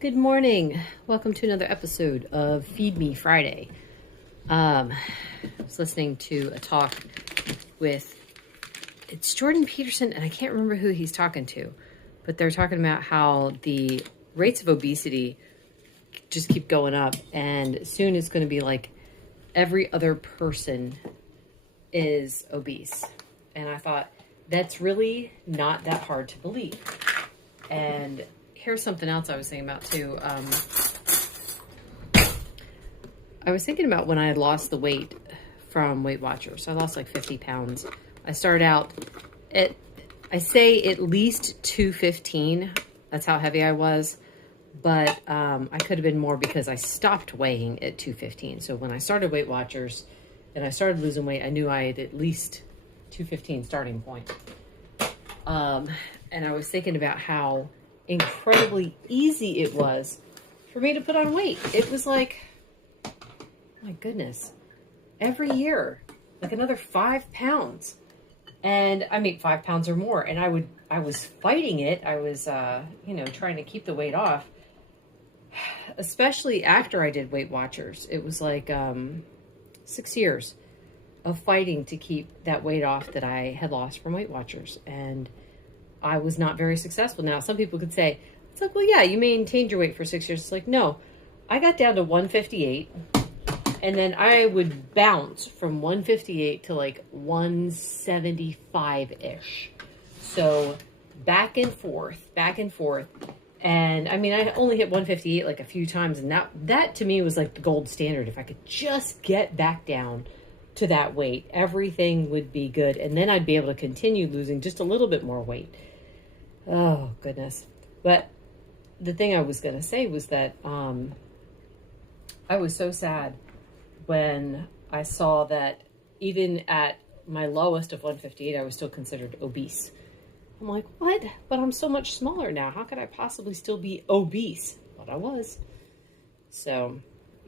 Good morning. Welcome to another episode of Feed Me Friday. I was listening to a talk with, it's Jordan Peterson, and I can't remember who he's talking to, but they're talking about how the rates of obesity just keep going up, and soon it's going to be like every other person is obese. And I thought, that's really not that hard to believe. And here's something else I was thinking about too. I was thinking about when I had lost the weight from Weight Watchers. I lost like 50 pounds. I started out at, I say at least 215. That's how heavy I was. But I could have been more because I stopped weighing at 215. So when I started Weight Watchers and I started losing weight, I knew I had at least 215 starting point. And I was thinking about how incredibly easy it was for me to put on weight. It was like, my goodness, every year, like another 5 pounds. And I mean, 5 pounds or more. And I was fighting it. I was, trying to keep the weight off, especially after I did Weight Watchers. It was like 6 years of fighting to keep that weight off that I had lost from Weight Watchers. And I was not very successful. Now, some people could say, it's like, well, yeah, you maintained your weight for 6 years. It's like, no, I got down to 158, and then I would bounce from 158 to like 175-ish. So back and forth. And I mean, I only hit 158 like a few times, and that to me was like the gold standard. If I could just get back down to that weight, everything would be good. And then I'd be able to continue losing just a little bit more weight. Oh, goodness. But the thing I was going to say was that I was so sad when I saw that even at my lowest of 158, I was still considered obese. I'm like, what? But I'm so much smaller now. How could I possibly still be obese? But I was. So,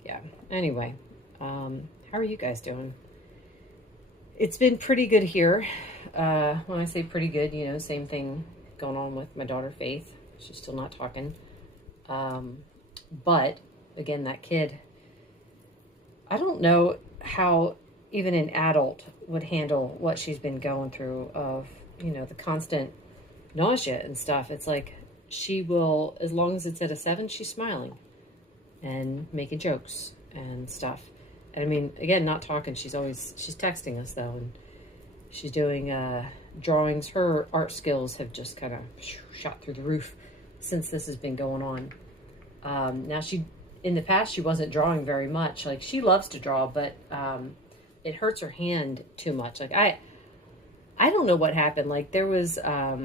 yeah. Anyway, how are you guys doing? It's been pretty good here. When I say pretty good, same thing going on with my daughter, Faith. She's still not talking. But, again, that kid, I don't know how even an adult would handle what she's been going through of, the constant nausea and stuff. It's like she will, as long as it's at a 7, she's smiling and making jokes and stuff. And I mean, again, not talking. She's texting us though, and she's doing drawings. Her art skills have just kind of shot through the roof since this has been going on. Now in the past, she wasn't drawing very much. Like, she loves to draw, but it hurts her hand too much. Like, I don't know what happened. Like, there was a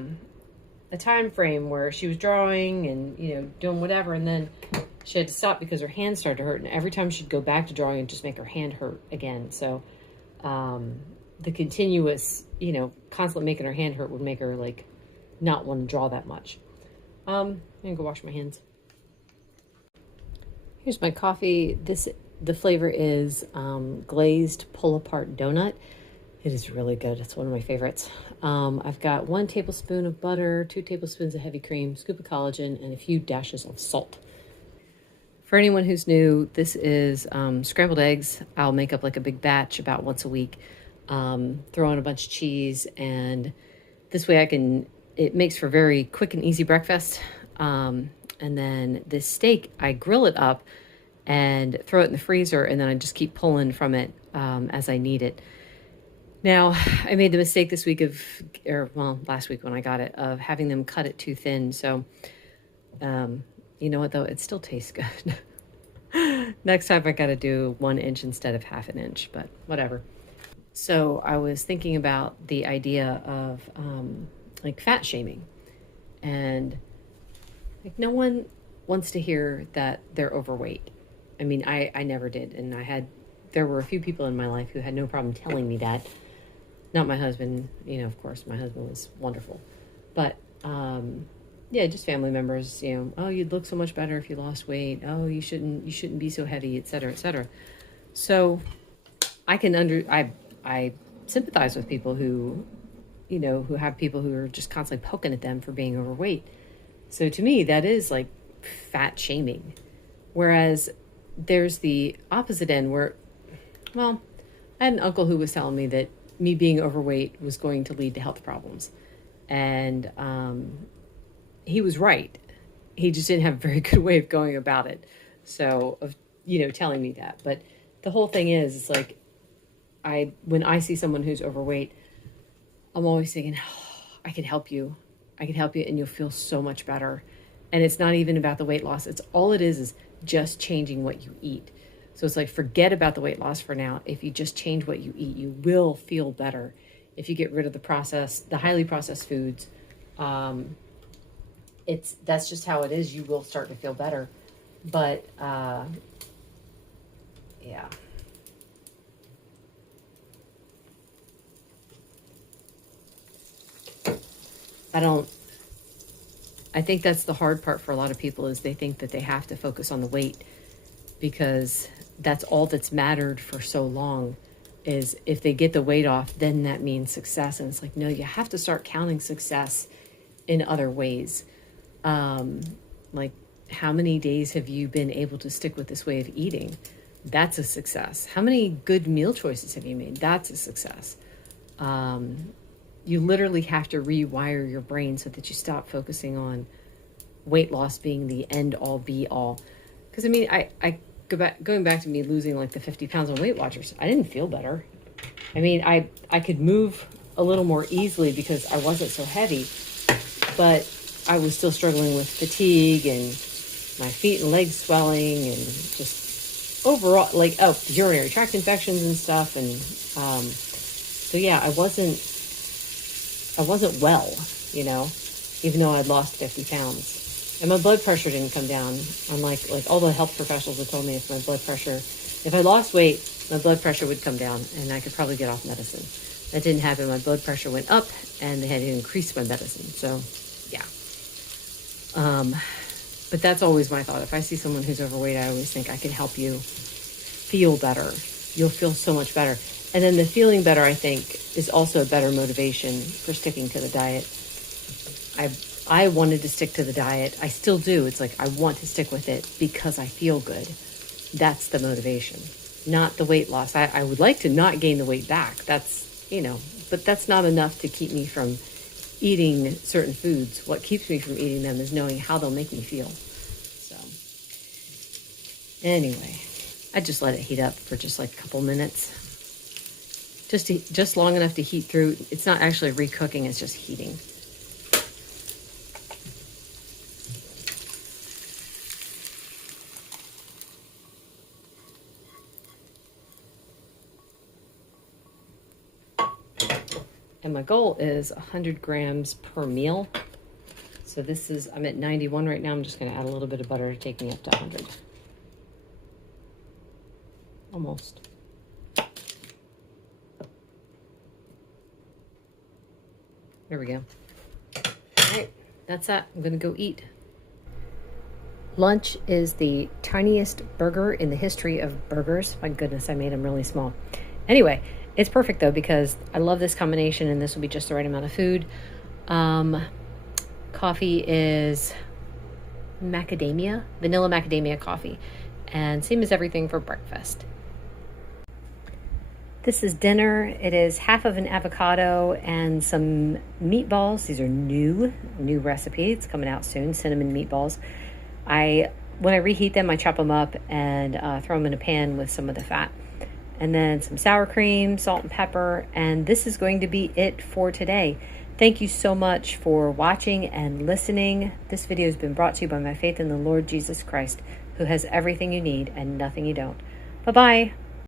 time frame where she was drawing and, doing whatever, and then she had to stop because her hand started to hurt, and every time she'd go back to drawing, it'd just make her hand hurt again. So the continuous, constantly making her hand hurt would make her, like, not want to draw that much. I'm going to go wash my hands. Here's my coffee. The flavor is glazed pull-apart donut. It is really good. It's one of my favorites. I've got 1 tablespoon of butter, 2 tablespoons of heavy cream, scoop of collagen, and a few dashes of salt. For anyone who's new, this is scrambled eggs. I'll make up like a big batch about once a week. Throw in a bunch of cheese, and this way it makes for very quick and easy breakfast. And then this steak, I grill it up and throw it in the freezer, and then I just keep pulling from it as I need it. Now, I made the mistake this week last week when I got it, of having them cut it too thin. So, you know what, though? It still tastes good. Next time I got to do 1 inch instead of ½ an inch, but whatever. So I was thinking about the idea of like fat shaming, and like no one wants to hear that they're overweight. I mean, I never did, and there were a few people in my life who had no problem telling me that. Not my husband, of course, my husband was wonderful, but yeah, just family members, oh, you'd look so much better if you lost weight. Oh, you shouldn't be so heavy, et cetera, et cetera. So I sympathize with people who have people who are just constantly poking at them for being overweight. So to me, that is like fat shaming. Whereas there's the opposite end where, well, I had an uncle who was telling me that me being overweight was going to lead to health problems. And he was right. He just didn't have a very good way of going about it. So, of, telling me that. But the whole thing is, it's like, when I see someone who's overweight, I'm always thinking, I can help you. I can help you and you'll feel so much better. And it's not even about the weight loss. It's all it is just changing what you eat. So it's like, forget about the weight loss for now. If you just change what you eat, you will feel better. If you get rid of the highly processed foods, that's just how it is. You will start to feel better. But, yeah. I think that's the hard part for a lot of people, is they think that they have to focus on the weight because that's all that's mattered for so long. Is if they get the weight off, then that means success. And it's like, no, you have to start counting success in other ways. Like, how many days have you been able to stick with this way of eating? That's a success. How many good meal choices have you made? That's a success. You literally have to rewire your brain so that you stop focusing on weight loss being the end all be all. Because I going back to me losing like the 50 pounds on Weight Watchers, I didn't feel better. I could move a little more easily because I wasn't so heavy, but I was still struggling with fatigue and my feet and legs swelling and just overall urinary tract infections and stuff. And so yeah, I wasn't well, even though I'd lost 50 pounds. And my blood pressure didn't come down. Unlike all the health professionals have told me, if I lost weight, my blood pressure would come down and I could probably get off medicine. That didn't happen. My blood pressure went up and they had to increase my medicine. So yeah. But that's always my thought. If I see someone who's overweight, I always think I can help you feel better. You'll feel so much better. And then the feeling better, I think, is also a better motivation for sticking to the diet. I wanted to stick to the diet. I still do. It's like, I want to stick with it because I feel good. That's the motivation, not the weight loss. I would like to not gain the weight back. That's, but that's not enough to keep me from eating certain foods. What keeps me from eating them is knowing how they'll make me feel. So anyway, I just let it heat up for just like a couple minutes. Just long enough to heat through. It's not actually recooking, it's just heating. And my goal is 100 grams per meal. So I'm at 91 right now. I'm just going to add a little bit of butter to take me up to 100. Almost. There we go. All right, that's that. I'm going to go eat. Lunch is the tiniest burger in the history of burgers. My goodness, I made them really small. Anyway, it's perfect though because I love this combination and this will be just the right amount of food. Coffee is vanilla macadamia coffee, and same as everything for breakfast. This is dinner. It is half of an avocado and some meatballs. These are new recipe. It's coming out soon, cinnamon meatballs. When I reheat them, I chop them up and throw them in a pan with some of the fat. And then some sour cream, salt and pepper. And this is going to be it for today. Thank you so much for watching and listening. This video has been brought to you by my faith in the Lord Jesus Christ, who has everything you need and nothing you don't. Bye-bye.